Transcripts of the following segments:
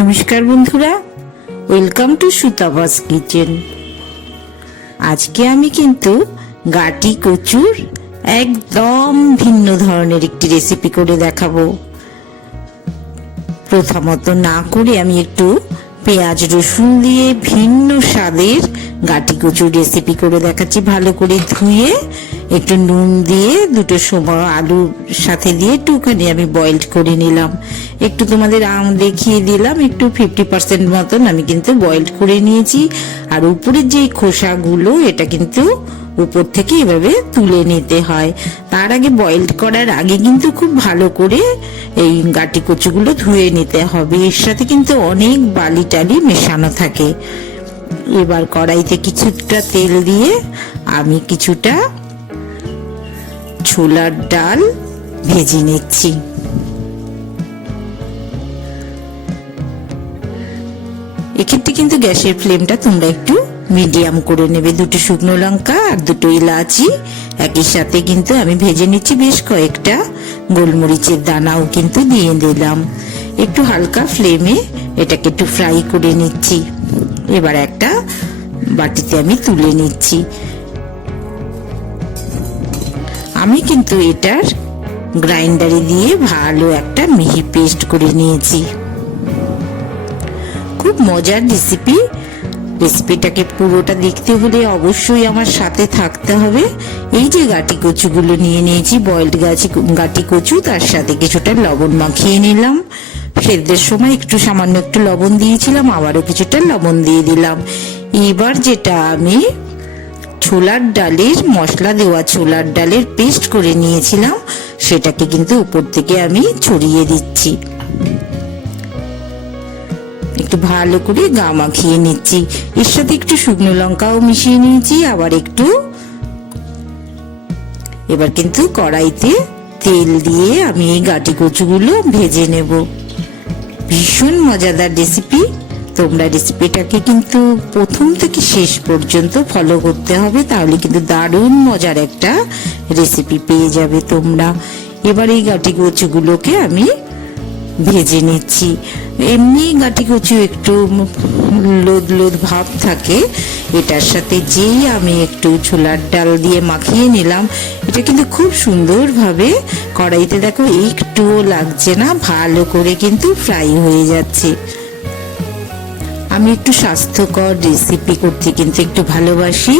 নমস্কার বন্ধুরা, welcome to সুতাপাস kitchen. আজকে আমি কিন্তু গাটি কচুর একদম ভিন্ন ধরনের একটি রেসিপি করে দেখাবো। প্রথমত না করে আমি একটু পেঁয়াজ রসুন দিয়ে ভিন্ন স্বাদের গাটি কচুর রেসিপি করে দেখাচ্ছি। ভালো করে ধুয়ে একটু নুন দিয়ে দুটো সময় আলুর সাথে দিয়ে একটুখানি আমি বয়েলড করে নিলাম। একটু তোমাদের দেখিয়ে দিলাম, একটু 50% মতন আমি কিন্তু বয়েলড করে নিয়েছি। আর উপরের যে খোসাগুলো এটা কিন্তু উপর থেকে এভাবে তুলে নিতে হয়। তার আগে বয়েলড করার আগে কিন্তু খুব ভালো করে এই গাটি কচুগুলো ধুয়ে নিতে হবে। এর সাথে কিন্তু অনেক বালি টালি মেশানো থাকে। এবার কড়াইতে কিছুটা তেল দিয়ে আমি কিছুটা ছোলার ডাল ভেজে নিচ্ছি। এক্ষেত্রে কিন্তু গ্যাসের ফ্লেমটা তোমরা একটু মিডিয়াম করে নেবে। দুটো শুকনো লঙ্কা আর দুটো এলাচি একই সাথে কিন্তু আমি ভেজে নিচ্ছি। বেশ কয়েকটা গোলমরিচের দানাও কিন্তু দিয়ে দিলাম। একটু হালকা ফ্লেমে এটাকে একটু ফ্রাই করে নিচ্ছি। এবার একটা বাটিতে আমি তুলে নিচ্ছি। আমি কিন্তু এটার গ্রাইন্ডারে দিয়ে ভালো একটা মিহি পেস্ট করে নিয়েছি। খুব মজার রেসিপি। রেসিপিটাকে পুরোটা দেখতে হলে অবশ্যই আমার সাথে থাকতে হবে। এই যে গাটি কচুগুলো নিয়ে নিয়েছি, বয়েলড গাটি কচু, তার সাথে কিছুটা লবণ মাখিয়ে নিলাম। সেদ্ধের সময় একটু সামান্য একটু লবণ দিয়েছিলাম, আবারও কিছুটা লবণ দিয়ে দিলাম। এবার যেটা আমি ছোলার ডালের মশলা দেওয়া ছোলার ডালের পেস্ট করে নিয়েছিলাম সেটাকে কিন্তু উপর থেকে আমি ছড়িয়ে দিচ্ছি। একটু ভালো করে গা মাখিয়ে নিচ্ছি। এর সাথে একটু শুকনো লঙ্কাও মিশিয়ে নিয়েছি। এবার কিন্তু কড়াইতে তেল দিয়ে আমি এই গাটি কচুগুলো ভেজে নেব। ভীষণ মজাদার রেসিপি। তোমরা রেসিপিটাকে কিন্তু প্রথম থেকে শেষ পর্যন্ত ফলো করতে হবে, তাহলে কিন্তু দারুণ মজার একটা রেসিপি পেয়ে যাবে তোমরা। এবার এই গাটি কচুগুলোকে আমি ভেজে নিচ্ছি। এমনি গাটি কচু একটু লোদ লোদ ভাব থাকে, এটার সাথে যেই আমি একটু ছোলার ডাল দিয়ে মাখিয়ে নিলাম, এটা কিন্তু খুব সুন্দরভাবে কড়াইতে দেখো একটুও লাগছে না, ভালো করে কিন্তু ফ্রাই হয়ে যাচ্ছে। আমি একটু স্বাস্থ্যকর রেসিপি করতে কিন্তু একটু ভালোবাসি।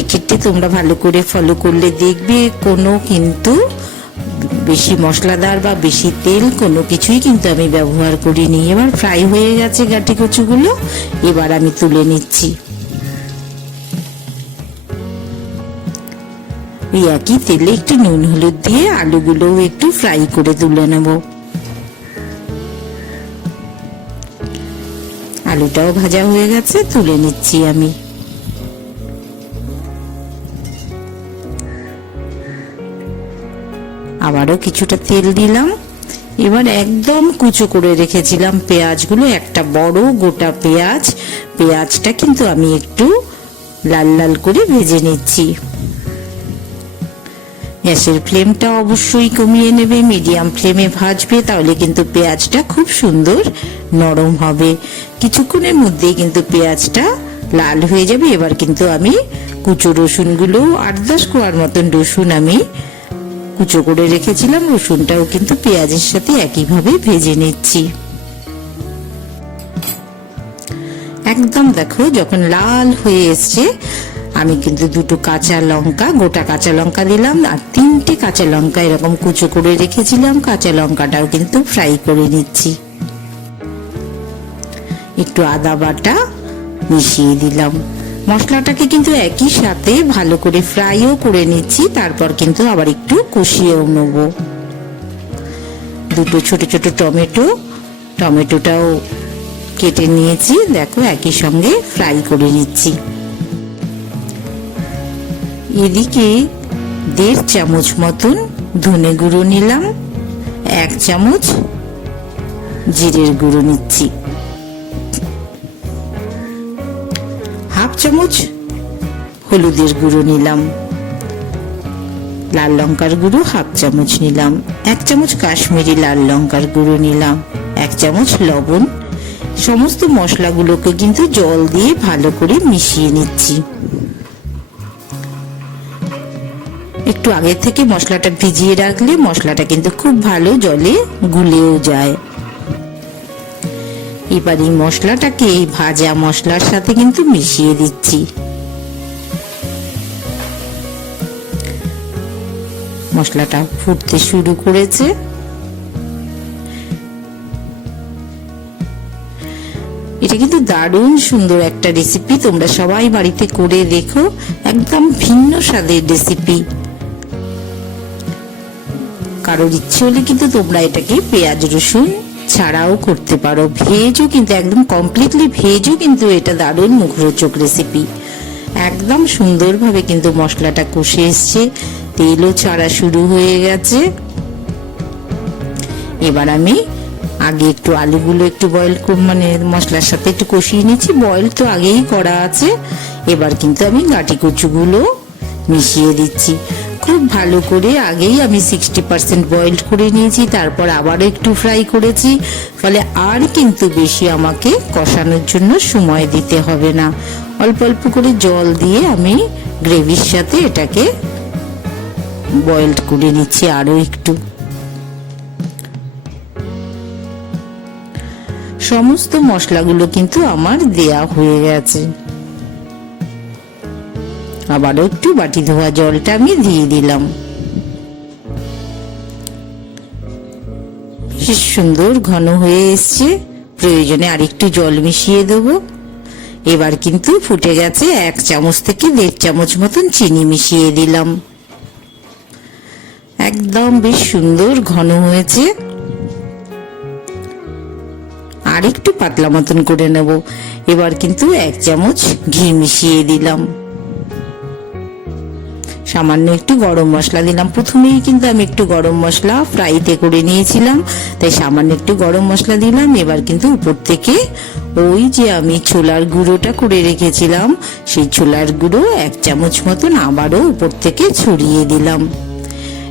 এক্ষেত্রে তোমরা ভালো করে ফলো করলে দেখবে কোনো কিন্তু বেশি মশলাদার বা বেশি তেল কোনো কিছুই কিন্তু আমি ব্যবহার করিনি। এবার ফ্রাই হয়ে গেছে গাটি কচুগুলো, এবার আমি তুলে নিচ্ছি। এই একই তেলে একটু নুন হলুদ দিয়ে আলুগুলোও একটু ফ্রাই করে তুলে নেব। আলুটাও ভাজা হয়ে গেছে, তুলে নিচ্ছি আমি। আবারও কিছুটা তেল দিলাম। এবার একদম কুচো করে রেখেছিলাম পেঁয়াজগুলো, একটা বড় গোটা পেঁয়াজটা কিন্তু আমি একটু লাল লাল করে ভেজে নিচ্ছি। গ্যাসের ফ্লেমটা অবশ্যই কমিয়ে নেবে, মিডিয়াম ফ্লেমে ভাজবে, তাহলে কিন্তু পেঁয়াজটা খুব সুন্দর নরম হবে। কিছুক্ষণের মধ্যেই কিন্তু পেঁয়াজটা লাল হয়ে যাবে। এবার কিন্তু আমি কুচো রসুনগুলো 8-10 কোয়ার মতন রসুন আমি কুচো করে রেখেছিলাম, রসুনটাও কিন্তু পেঁয়াজের সাথে একইভাবে ভেজে নিচ্ছি। একদম দেখো যখন লাল হয়ে এসছে, আমি কিন্তু দুটো কাঁচা লঙ্কা, গোটা কাঁচা লঙ্কা দিলাম, আর 3টে কাঁচা লঙ্কা এরকম কুচো করে রেখেছিলাম, কাঁচা লঙ্কাটাও কিন্তু ফ্রাই করে নিচ্ছি। একটু আদা বাটা মিশিয়ে দিলাম। মশলাটাকে কিন্তু একই সাথে ভালো করে ফ্রাইও করে নিচ্ছি, তারপর কিন্তু আবার একটু কষিয়েও নেব। দুটো ছোট ছোট টমেটোটাও কেটে নিয়েছি, দেখো একই সঙ্গে ফ্রাই করে নিচ্ছি। এদিকে 1.5 চামচ মতন ধনে গুঁড়ো নিলাম, 1 চামচ জিরের গুঁড়ো নিচ্ছি, 1/2 চামচ হলুদের গুঁড়ো নিলাম, লাল লঙ্কার গুঁড়ো 1/2 চামচ নিলাম, 1 চামচ কাশ্মীরি লাল লঙ্কার গুঁড়ো নিলাম, 1 চামচ লবণ, সমস্ত মশলাগুলোকে কিন্তু জল দিয়ে ভালো করে মিশিয়ে নিচ্ছি। একটু আগে থেকে মশলাটা ভিজিয়ে রাখলে মশলাটা কিন্তু খুব ভালো জলে গুলেও যায়। এবার এই মশলাটাকে এই ভাজা মশলার সাথে কিন্তু মিশিয়ে দিচ্ছি। মশলাটা ফুটতে শুরু করেছে। এটা কিন্তু দারুণ সুন্দর একটা রেসিপি, তোমরা সবাই বাড়িতে করে দেখো, একদম ভিন্ন স্বাদের রেসিপি। কারোর ইচ্ছে হলে কিন্তু তোমরা এটাকে পেঁয়াজ রসুন ছাড়াও করতে পারো, ভেজও কিন্তু একদম কমপ্লিটলি ভেজও কিন্তু এটা দারুণ মুখরোচক রেসিপি। একদম সুন্দরভাবে কিন্তু মশলাটা কষে এসছে, তেলও ছাড়া শুরু হয়ে গেছে। এবার আমি আগে একটু আলুগুলো একটু বয়েল মানে মশলার সাথে একটু কষিয়ে নিচ্ছি, বয়েল তো আগেই করা আছে। এবার কিন্তু আমি গাঁটি কচুগুলো মিশিয়ে দিচ্ছি খুব ভালো করে। আগেই আমি 60% বয়েলড করে নিয়েছি, তারপর আবারও একটু ফ্রাই করেছি, ফলে আর কিন্তু বেশি আমাকে কষানোর জন্য সময় দিতে হবে না। অল্প অল্প করে জল দিয়ে আমি গ্রেভির সাথে এটাকে বয়েলড করে নিচ্ছি আরো একটু। সমস্ত মশলাগুলো কিন্তু আমার দেয়া হয়ে গেছে। আবারও একটু বাটি ধোয়া জলটা আমি দিয়ে দিলাম। বেশ সুন্দর ঘন হয়ে এসছে, প্রয়োজনে আরেকটু জল মিশিয়ে দেবো। এবার কিন্তু ফুটে গেছে, 1 চামচ থেকে 1.5 চামচ মতন চিনি মিশিয়ে দিলাম। একদম বেশ সুন্দর ঘন হয়েছে। আর একটু পাতলা মতন করে নেব। এবার কিন্তু 1 চামচ ঘি মিশিয়ে দিলাম। সামান্য একটু গরম মশলা দিলাম। প্রথমেই কিন্তু আমি একটু গরম মশলা ফ্রাইতে করে নিয়েছিলাম, তাই সামান্য একটু গরম মশলা দিলাম। এবার কিন্তু উপর থেকে ওই যে আমি ছোলার গুঁড়োটা করে রেখেছিলাম, সেই ছোলার গুঁড়ো 1 চামচ মতন আবারও উপর থেকে ছড়িয়ে দিলাম।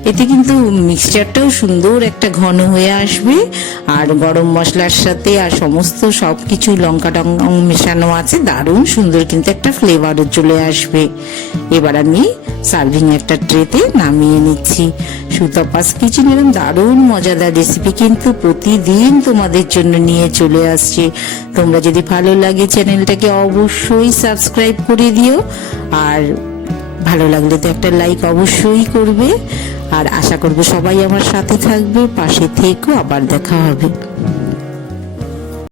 এতে কিন্তু মিক্সচারটাও সুন্দর একটা ঘন হয়ে আসবে, আর গরম মশলার সাথে আর সমস্ত সবকিছু লঙ্কা টঙ্কা মেশানো আছে, দারুণ সুন্দর কিন্তু একটা ফ্লেভারও চলে আসবে। এবার আমি সার্ভিং একটা ট্রেতে নামিয়ে নিচ্ছি। সুতাপাস কিচেন এরকম দারুণ মজাদার রেসিপি কিন্তু প্রতিদিন তোমাদের জন্য নিয়ে চলে আসছে। তোমরা যদি ভালো লাগে চ্যানেলটাকে অবশ্যই সাবস্ক্রাইব করে দিও, আর ভালো লাগলে তো একটা লাইক অবশ্যই করবে। আর আশা করবো সবাই আমার সাথে থাকবে, পাশে থেকো। আবার দেখা হবে।